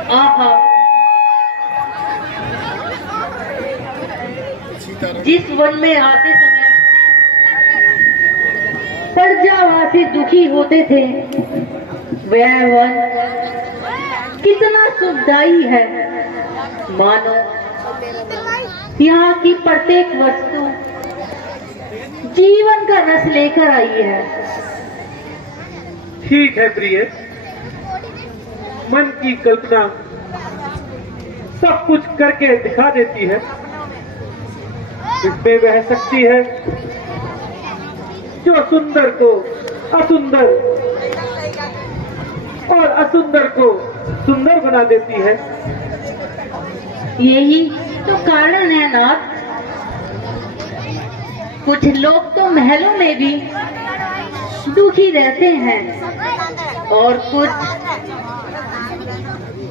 आहा, जिस वन में आते समय प्रजावासी दुखी होते थे, वह वन कितना सुखदायी है। मानो यहाँ की प्रत्येक वस्तु जीवन का रस लेकर आई है। ठीक है प्रिय, मन की कल्पना सब कुछ करके दिखा देती है। इसमें वह शक्ति है जो सुंदर को असुंदर और असुंदर को सुंदर बना देती है। यही तो कारण है नाथ। कुछ लोग तो महलों में भी दुखी रहते हैं और कुछ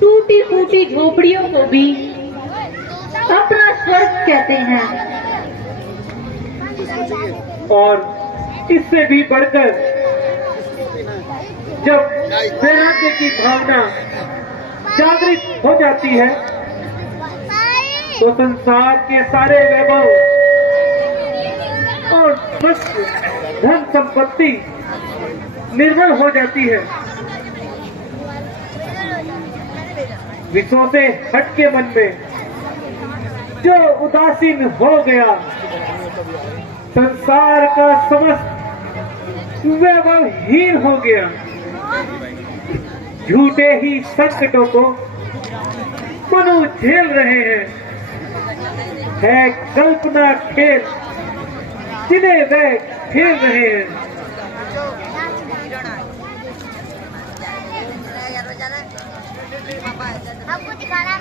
टूटी फूटी झोपड़ियों को भी अपना स्वर्ग कहते हैं। और इससे भी बढ़कर जब वैराग्य की भावना जागृत हो जाती है तो संसार के सारे वैभव और वस्तु धन संपत्ति निर्मल हो जाती है। विषयों से हटके मन में जो उदासीन हो गया, संसार का समस्त वैभवहीन हो गया। झूठे ही संकटों को मनु झेल रहे हैं। है कल्पना खेल जिन्हें वे खेल रहे हैं। आपको दिखाना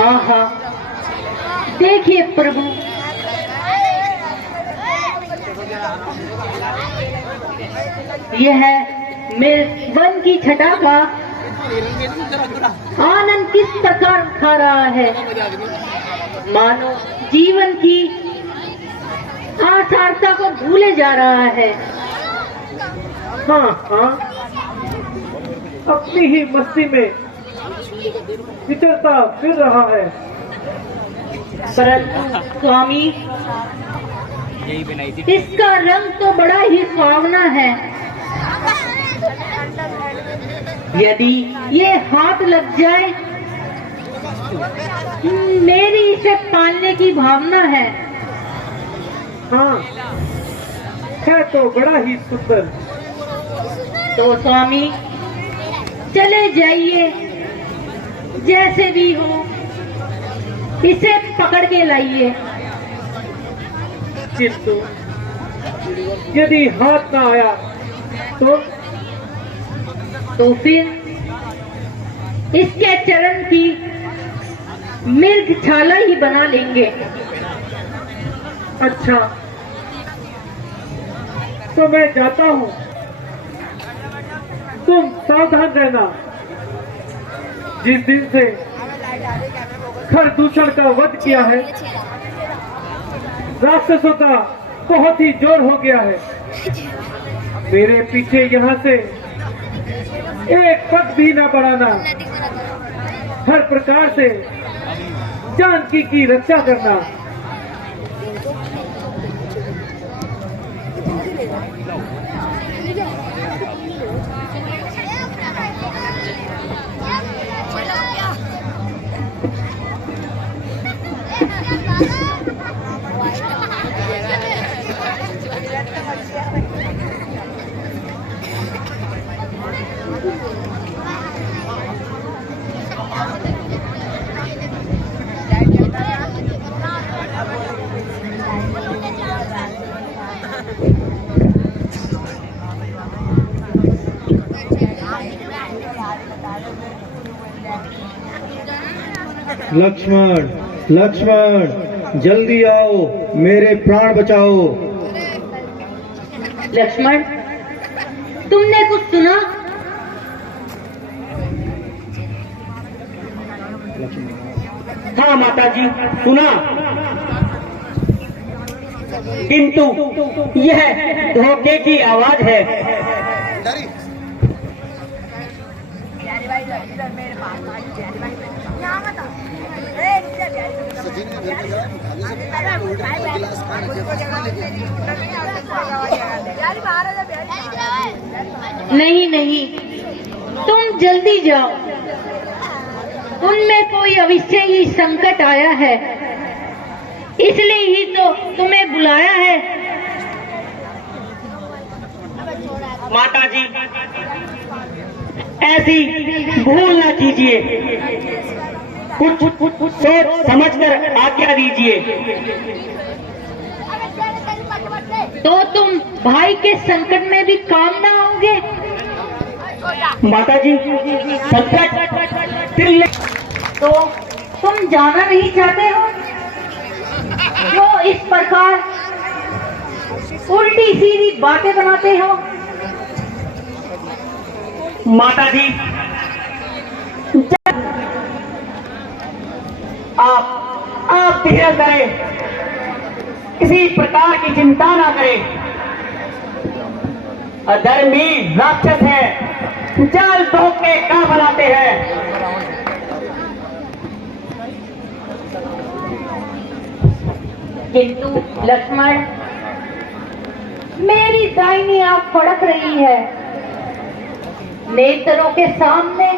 आहा, देखिए प्रभु, यह मेरे वन की छटा का आनंद किस प्रकार उठा रहा है। मानो जीवन की आसारता को भूले जा रहा है। हाँ हाँ, अपनी ही मस्ती में विचरता फिर रहा है। परंतु स्वामी, इसका रंग तो बड़ा ही सुहावना है। यदि ये हाथ लग जाए, मेरी इसे पालने की भावना है। हाँ, है तो बड़ा ही सुंदर। तो स्वामी चले जाइए, जैसे भी हो इसे पकड़ के लाइए। किंतु यदि हाथ ना आया तो फिर इसके चरण की मृग छाला ही बना लेंगे। अच्छा, तो मैं जाता हूँ। तुम सावधान रहना। जिस दिन से खरदूषण का वध किया है, राक्षसों का बहुत ही जोर हो गया है। मेरे पीछे यहाँ से एक पग भी न बढ़ाना। हर प्रकार से जानकी की रक्षा करना। लक्ष्मण, लक्ष्मण, जल्दी आओ, मेरे प्राण बचाओ। लक्ष्मण, तुमने कुछ सुना? हाँ माता जी, सुना, किंतु यह धोखे की आवाज है। नहीं नहीं, तुम जल्दी जाओ। उनमें कोई अविश्वसनीय संकट आया है, इसलिए ही तो तुम्हें बुलाया है। माता जी, ऐसी भूल न कीजिए, कुछ सोच समझकर आज्ञा दीजिए। तो तुम भाई के संकट में भी काम ना आओगे? माता जी, संकट तो तुम जाना नहीं चाहते हो? जो इस प्रकार उल्टी सीधी बातें बनाते हो? माता जी, आप धीरज करें, किसी प्रकार की चिंता ना करें। अधर्मी राक्षस है, जाल धोखे का बनाते हैं। किंतु लक्ष्मण, मेरी दाहिनी आंख फड़क रही है, नेत्रों के सामने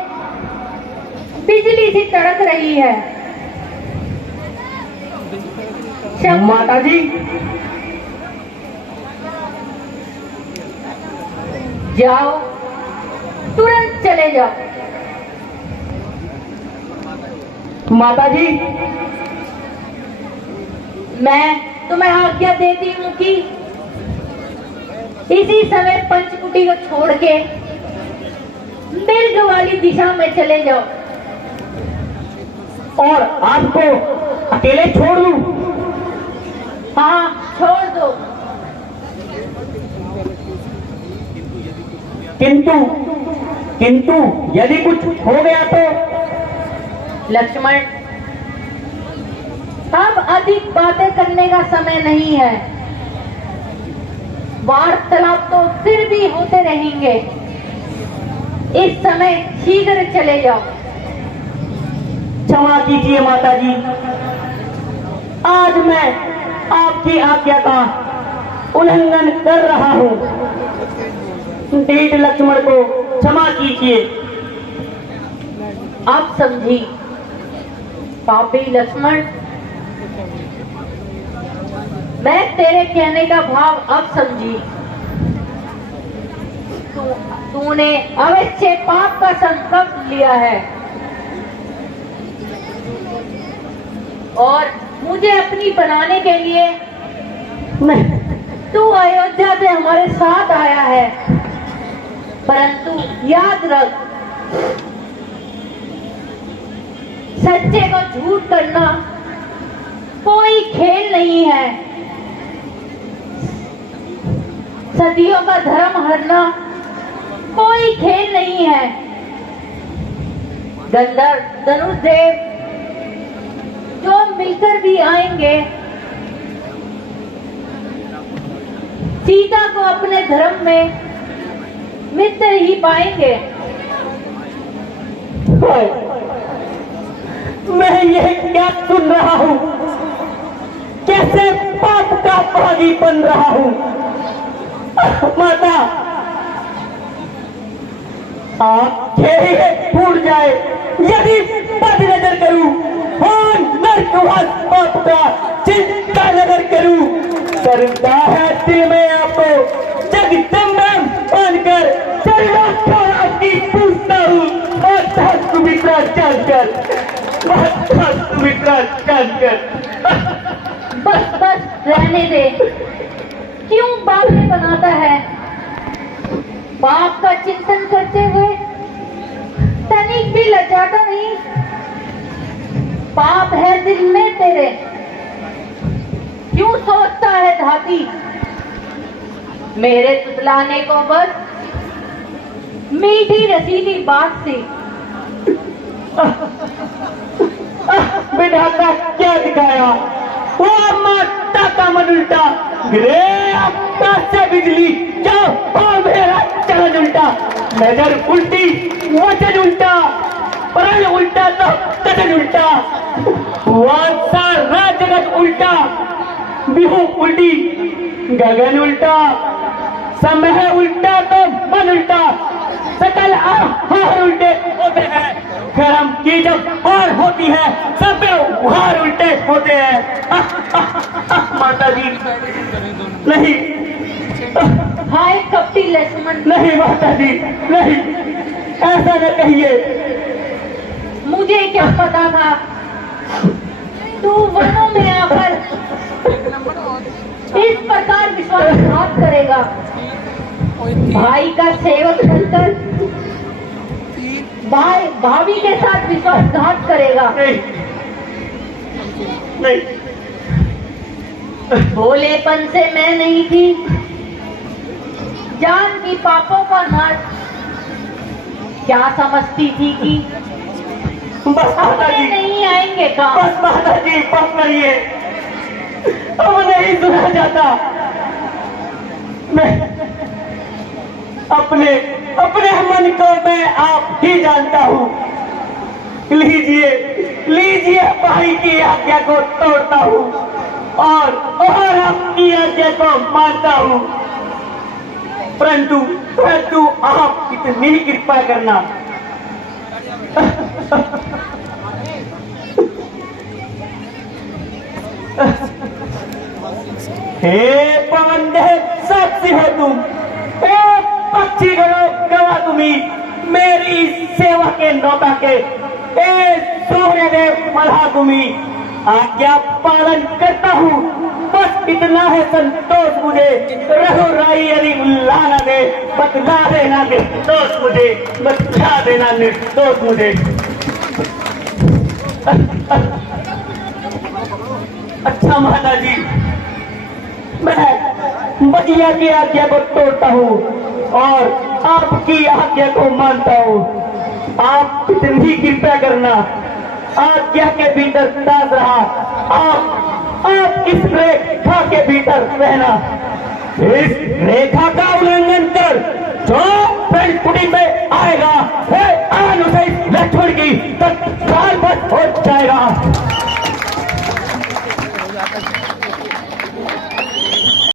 बिजली सी तड़क रही है। माता जी, जाओ, तुरंत चले जाओ। माता जी, मैं तुम्हें आज्ञा देती हूँ कि इसी समय पंचकुटी को छोड़ के मिर्ग वाली दिशा में चले जाओ। और आपको अकेले छोड़ दूं? हाँ, छोड़ दो। किंतु यदि कुछ हो गया तो? लक्ष्मण, अब अधिक बातें करने का समय नहीं है। वार्तालाप तो फिर भी होते रहेंगे। इस समय शीघ्र चले जाओ। क्षमा कीजिए माता जी, आज मैं आपकी आज्ञा का उल्लंघन कर रहा हूँ। ढीठ लक्ष्मण को क्षमा कीजिए। आप समझी पापी लक्ष्मण, मैं तेरे कहने का भाव अब समझी। तूने अवश्य पाप का संकल्प लिया है और मुझे अपनी बनाने के लिए तू अयोध्या से हमारे साथ आया है। परंतु याद रख, सच्चे को झूठ करना कोई खेल नहीं है। सदियों का धर्म हरना कोई खेल नहीं है। गंधर्व धनुष देव जो मिलकर भी आएंगे, सीता को अपने धर्म में मित्र ही पाएंगे। मैं यह क्या सुन रहा हूँ? कैसे पाप का भागी बन रहा हूँ? माता, आंखें फूट जाए यदि बद नजर करूं, और नरकवास पाप का चिंता नजर करूं। करता है दिल में आपको जगदम्बा मानकर चरणों को आपकी पूछता हूँ। सुमित्रा जानकर, सुमित्रा जानकर। बस बस रहने दे, क्यों बातें बनाता है? पाप का चिंतन करते हुए तनिक भी लजाता नहीं। पाप है दिल में तेरे, क्यों सोचता है धाती? मेरे तुतलाने को बस मीठी रसीली बात से विधाता क्या दिखाया, वो माता का मन उल्टा, गिरे आकाश से बिजली, जाओ और मेरा चलन उल्टा, नजर उल्टी वचन उल्टा, प्राण उल्टा तो कदन उल्टा, सारा जगत उल्टा, बिहू उल्टी गगन उल्टा, समय उल्टा तो मन उल्टा, सकल आहार उल्टे होते हैं, गर्म की जब और होती है सब उहार उल्टे होते हैं। माता जी नहीं, हाय कपटी लक्ष्मण, नहीं माता जी नहीं, ऐसा न कहिए। मुझे क्या पता था तू वनों में आकर इस प्रकार विश्वासघात करेगा, भाई का सेवक बनकर भाभी के साथ विश्वासघात करेगा। नहीं नहीं, भोलेपन से मैं नहीं थी, जान की पापों का नाश, क्या समझती थी कि बस माता जी नहीं आएंगे काम। बस माता जी बस करिए, अब नहीं सुना जाता। मैं अपने मन को मैं आप ही जानता हूँ। लीजिए लीजिए, भाई की आज्ञा को तोड़ता हूँ और आपकी आज्ञा को मानता हूँ, परंतु आप इतनी कृपा करना। हे पवन देह साक्षी हो तुम, हे पक्षी गवा तुम्ही, मेरी सेवा के नौता के, हे सूर्यदेव मल्हा तुम्ही, आज्ञा पालन करता हूँ, बस इतना है संतोष मुझे, रघुराई यदि उल्लाह न दे, बतला देना निर्दोष मुझे, बतला देना निर्दोष मुझे। अच्छा माता जी, मैं बजिया की आज्ञा को तोड़ता हूँ और आपकी आज्ञा को मानता हूँ। आप इतनी कृपया करना, आज्ञा के भीतर दास रहा, आप इस रेखा के भीतर रहना, इस रेखा